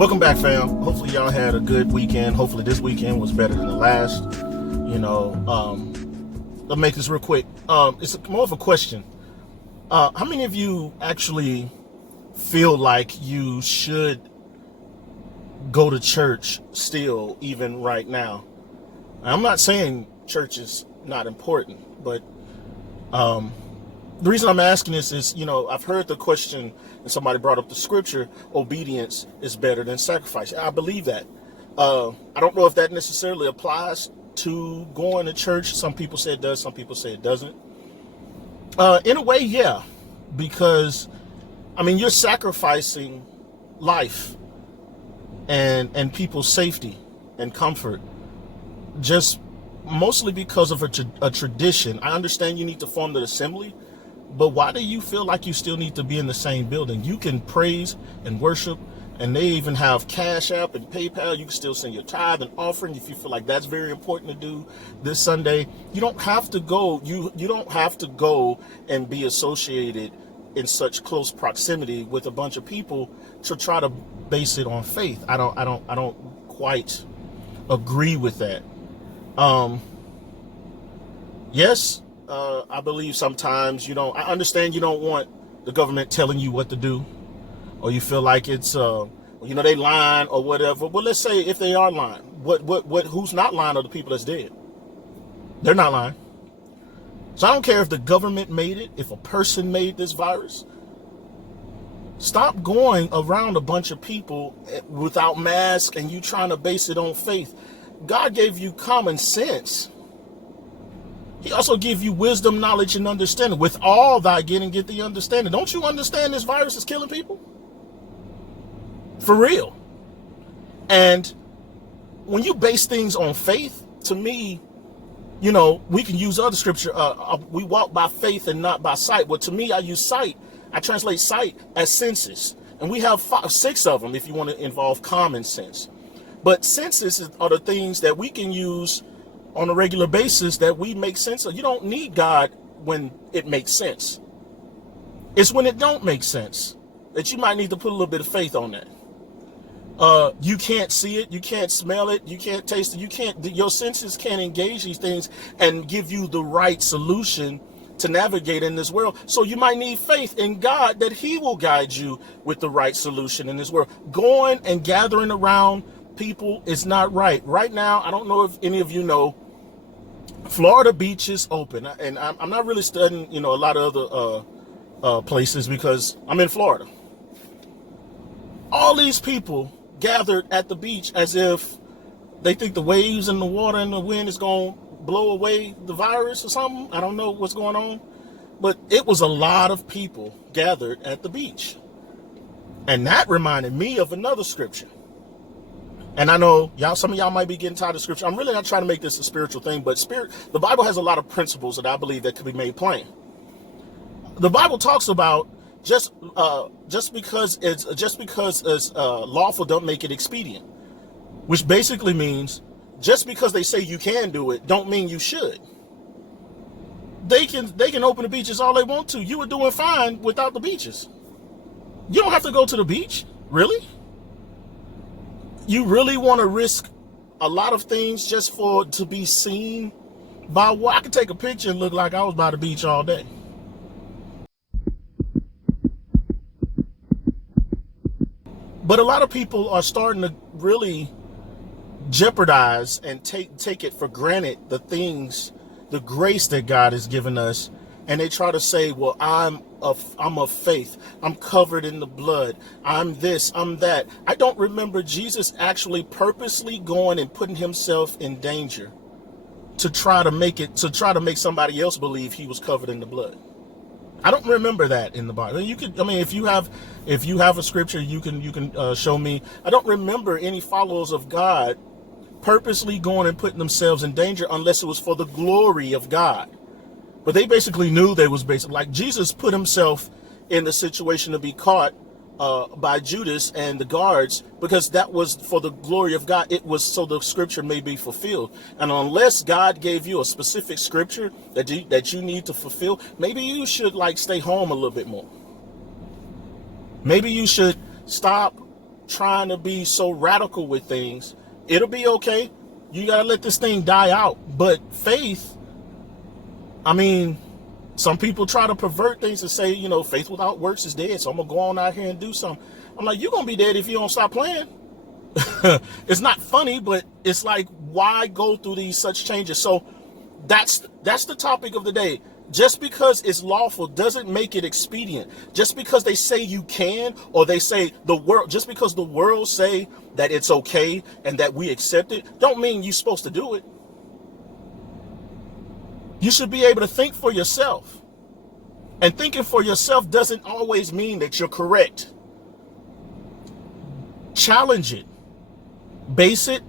Welcome back, fam. Hopefully y'all had a good weekend. Hopefully this weekend was better than the last. I'll make this real quick. It's more of a question. How many of you actually feel like you should go to church still, even right now? I'm not saying church is not important, but the reason I'm asking this is, I've heard the question, and somebody brought up the scripture, obedience is better than sacrifice. I believe that. I don't know if that necessarily applies to going to church. Some people say it does, some people say it doesn't. In a way, yeah, because, you're sacrificing life and people's safety and comfort just mostly because of a tradition. I understand you need to form the assembly, but why do you feel like you still need to be in the same building? You can praise and worship, and they even have Cash App and PayPal. You can still send your tithe and offering if you feel like that's very important to do this Sunday. You don't have to go. You don't have to go and be associated in such close proximity with a bunch of people to try to base it on faith. I don't quite agree with that. Yes. I believe sometimes I understand you don't want the government telling you what to do, or you feel like it's, they lying or whatever. But let's say if they are lying, who's not lying are the people that's dead. They're not lying. So I don't care if the government made it, if a person made this virus. Stop going around a bunch of people without masks and you trying to base it on faith. God gave you common sense. He also give you wisdom, knowledge, and understanding. With all thy getting, get the understanding. Don't you understand this virus is killing people? For real. And when you base things on faith, to me, we can use other scripture. We walk by faith and not by sight. Well, to me, I use sight. I translate sight as senses. And we have 6 of them if you want to involve common sense. But senses are the things that we can use on a regular basis that we make sense of. You don't need God when it makes sense. It's when it don't make sense that you might need to put a little bit of faith on that. You can't see it, you can't smell it, you can't taste it, your senses can't engage these things and give you the right solution to navigate in this world. So you might need faith in God that he will guide you with the right solution in this world. Going and gathering around people is not right. Right now, I don't know if any of you know, Florida beach is open, and I'm not really studying, a lot of other places because I'm in Florida. All these people gathered at the beach as if they think the waves and the water and the wind is going to blow away the virus or something. I don't know what's going on, but it was a lot of people gathered at the beach. And that reminded me of another scripture. And I know some of y'all might be getting tired of scripture. I'm really not trying to make this a spiritual thing, but the Bible has a lot of principles that I believe that could be made plain. The Bible talks about just because it's lawful, don't make it expedient, which basically means just because they say you can do it, don't mean you should. They can open the beaches all they want to. You were doing fine without the beaches. You don't have to go to the beach, really. You really want to risk a lot of things just to be seen by what? I could take a picture and look like I was by the beach all day. But a lot of people are starting to really jeopardize and take it for granted, the grace that God has given us. And they try to say, well, I'm of faith. I'm covered in the blood. I'm this, I'm that. I don't remember Jesus actually purposely going and putting himself in danger to try to make somebody else believe he was covered in the blood. I don't remember that in the Bible. You could, if you have a scripture, you can show me. I don't remember any followers of God purposely going and putting themselves in danger unless it was for the glory of God. But they basically knew they was basically like Jesus put himself in the situation to be caught by Judas and the guards because that was for the glory of God. It was so the scripture may be fulfilled. And unless God gave you a specific scripture that you need to fulfill, maybe you should stay home a little bit more. Maybe you should stop trying to be so radical with things. It'll be okay. You got to let this thing die out. But faith, I mean, some people try to pervert things and say, faith without works is dead. So I'm going to go on out here and do something. I'm like, you're going to be dead if you don't stop playing. It's not funny, but it's like, why go through these such changes? So that's the topic of the day. Just because it's lawful doesn't make it expedient. Just because they say you can, or they say just because the world say that it's okay and that we accept it, don't mean you're supposed to do it. You should be able to think for yourself. And thinking for yourself doesn't always mean that you're correct. Challenge it. Base it,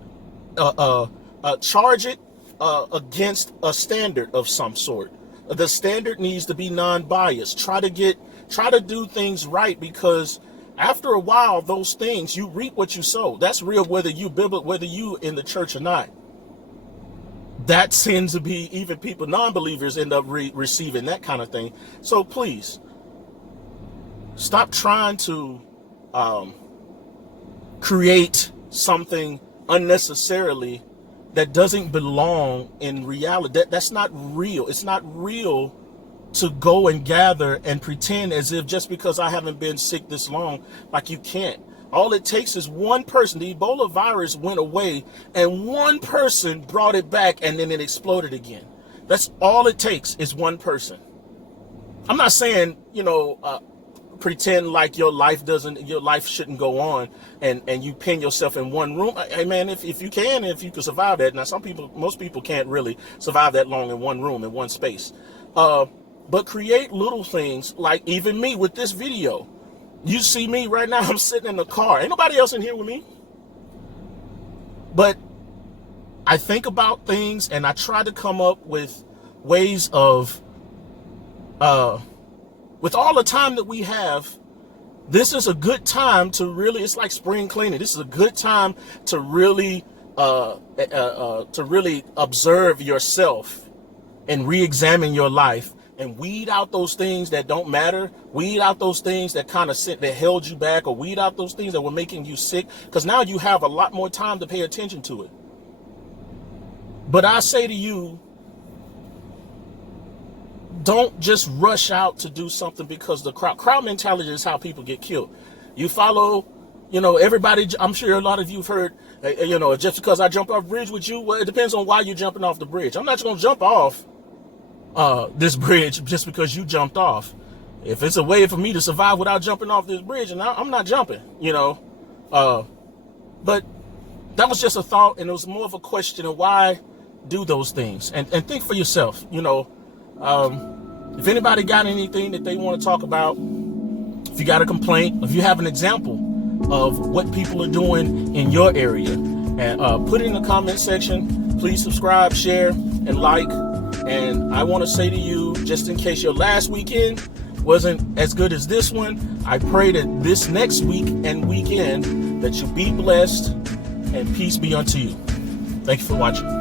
charge it against a standard of some sort. The standard needs to be non-biased. Try to do things right, because after a while, those things, you reap what you sow. That's real, whether you in the church or not. That tends to be, even people, non-believers end up receiving that kind of thing. So please, stop trying to create something unnecessarily that doesn't belong in reality. That's not real. It's not real to go and gather and pretend as if just because I haven't been sick this long, like you can't. All it takes is one person. The Ebola virus went away and one person brought it back, and then it exploded again. That's all it takes is one person. I'm not saying, pretend like your life shouldn't go on and you pin yourself in one room. Hey man, if you can survive that. Now most people can't really survive that long in one room, in one space. But create little things, like even me with this video. You see me right now, I'm sitting in the car. Ain't nobody else in here with me. But I think about things and I try to come up with ways of, with all the time that we have, this is a good time to really, it's like spring cleaning. This is a good time to really observe yourself and re-examine your life and weed out those things that don't matter. Weed out those things that that held you back, or weed out those things that were making you sick, because now you have a lot more time to pay attention to it. But I say to you, don't just rush out to do something because the crowd mentality is how people get killed. You follow, everybody. I'm sure a lot of you've heard, just because I jump off bridge with you, well, it depends on why you're jumping off the bridge. I'm not just going to jump off this bridge just because you jumped off. If it's a way for me to survive without jumping off this bridge, and I'm not jumping, but that was just a thought, and it was more of a question of why do those things, and think for yourself. If anybody got anything that they want to talk about, if you got a complaint, if you have an example of what people are doing in your area, and put it in the comment section. Please subscribe, share, and like. And I want to say to you, just in case your last weekend wasn't as good as this one, I pray that this next week and weekend that you be blessed and peace be unto you. Thank you for watching.